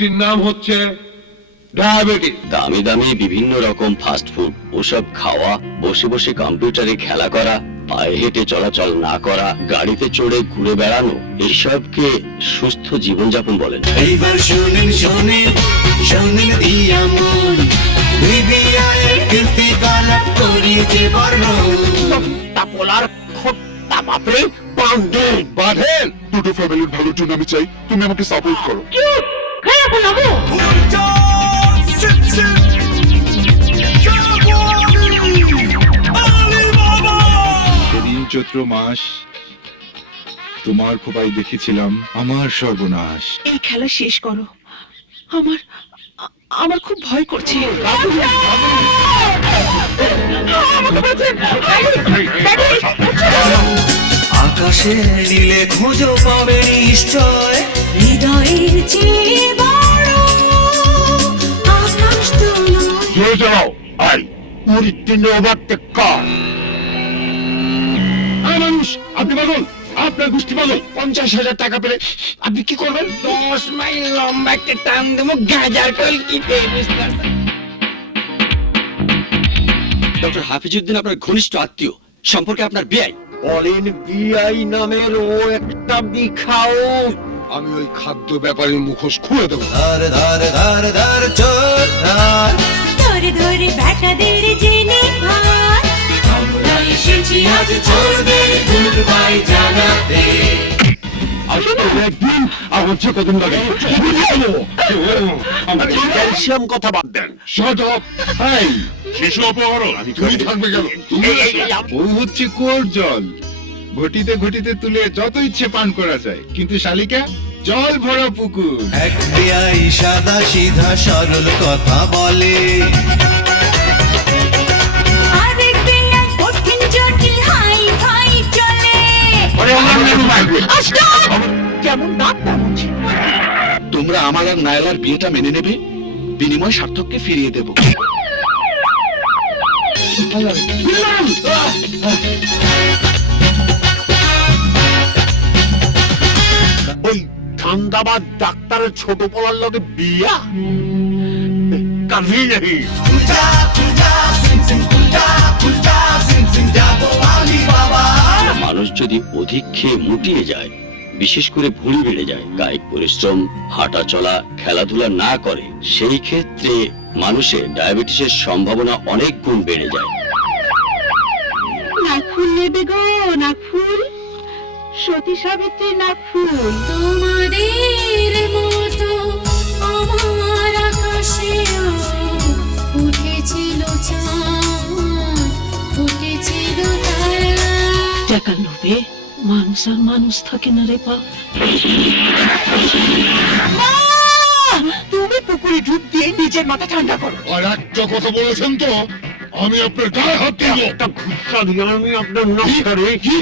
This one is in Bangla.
রোগটির নাম হচ্ছে ডায়াবেটিস। দামি দামি বিভিন্ন রকম ফাস্ট ফুড ওসব খাওয়া, বসে বসে কম্পিউটারে খেলা করা, পায়ে হেঁটে চলাচল না করা, গাড়িতে চড়ে ঘুরে বেড়ানো, এইসবকে সুস্থ জীবনযাপন বলেন। এইবার শুনেন শুনেন শুনেন দিয়া মন বিবিআইয়ের কীর্তি গলাপ করি যে বর্ণন তাপলার খোট্টা বাপরে বাঁধেন বাঁধেন। দুটো ফ্যামিলির ভালোর জন্য আমি চাই তুমি আমাকে সাপোর্ট করো। সেদিন চৈত্র মাস তোমার খোপায় দেখেছিলাম আমার সর্বনাশ। এই খেলা শেষ করো, আমার আমার খুব ভয় করছে। আকাশে নীলে খোঁজো পাবে নিশ্চয় হৃদয়ের চেয়ে বড় আকাশ তো নয়। জোরে চালাও। আই পুরি তিনটে ওভার টেক্কা। মানুষ আপনি পাগল, আপনার গোষ্ঠী পাগল। 50,000 টাকা পেলে আপনি কি করবেন? 10 মাইল লম্বা একটা টান দেবো গাজার কলকিতে। ডক্টর হাফিজউদ্দিন আপনার ঘনিষ্ঠ আত্মীয়, সম্পর্কে আপনার বিআই। বলেন বিআই নামের ও একটা বিখাও। আমি ওই খাদ্য ব্যাপারের মুখোশ খুলে দেবো। ধার ধার ধার ধার চোর ধার ধরে ধরে বেটাদের জেনে ভার, আমরা এসেছি আজ চোরদের গুড বাই জানাতে। আসলে একদিন আর হচ্ছে কদিন লাগে ক্যালসিয়াম কথা বাদ দেন। Shot up. এই শিশু অপহরণ তুমি থাকবে কেন? ওই হচ্ছে কুয়োর জল, ঘটিতে ঘটিতে তুলে যত ইচ্ছে পান করা যায়, কিন্তু শালিকা জল ভরা পুকুর। এক বেআই সাদা সিধা সরল কথা বলে, আরেক বেলা কঠিন জটিল হাই ফাই চলে। যেমন দাঁত তেমন ছিল। তোমরা আমার আর নায়লার বিয়েটা মেনে নেবে, বিনিময় সার্থককে ফিরিয়ে দেব। ওই ঠান্ডাবাদ ডাক্তারের ছোট পোলার লগে বিয়া কাভি নেই। কুলটা কুলটা সিং সিং কুলটা কুলটা সিং সিং যাবো আমি বাবা। মানুষ যদি অধিক খেয়ে মুটিয়ে যায়, বিশেষ করে ভুঁড়ি বেড়ে যায়, কায়িক পরিশ্রম, হাঁটা চলা, খেলাধুলা না করে, সেই ক্ষেত্রে মানুষের ডায়াবেটিসের সম্ভাবনা অনেক গুণ বেড়ে যায়। নাকফুল নেবে গো, নাকফুল, সতী সাবিত্রী নাকফুল। তোমাদের মতো আমার আকাশেও উঠেছিল চাঁদ, ফুটেছিল তারা। টাকার লোভে মানুষ আর মানুষ থাকে না রে বাপ। তুমি পুকুরে ডুব দিয়ে নিজের মাথা ঠান্ডা করো। আর একটা কথা বলেছেন তো, আমি আপনার গায়ে হাত দেবো। একটা ঘুষা দিয়ে আমি আপনার নখটা রেখে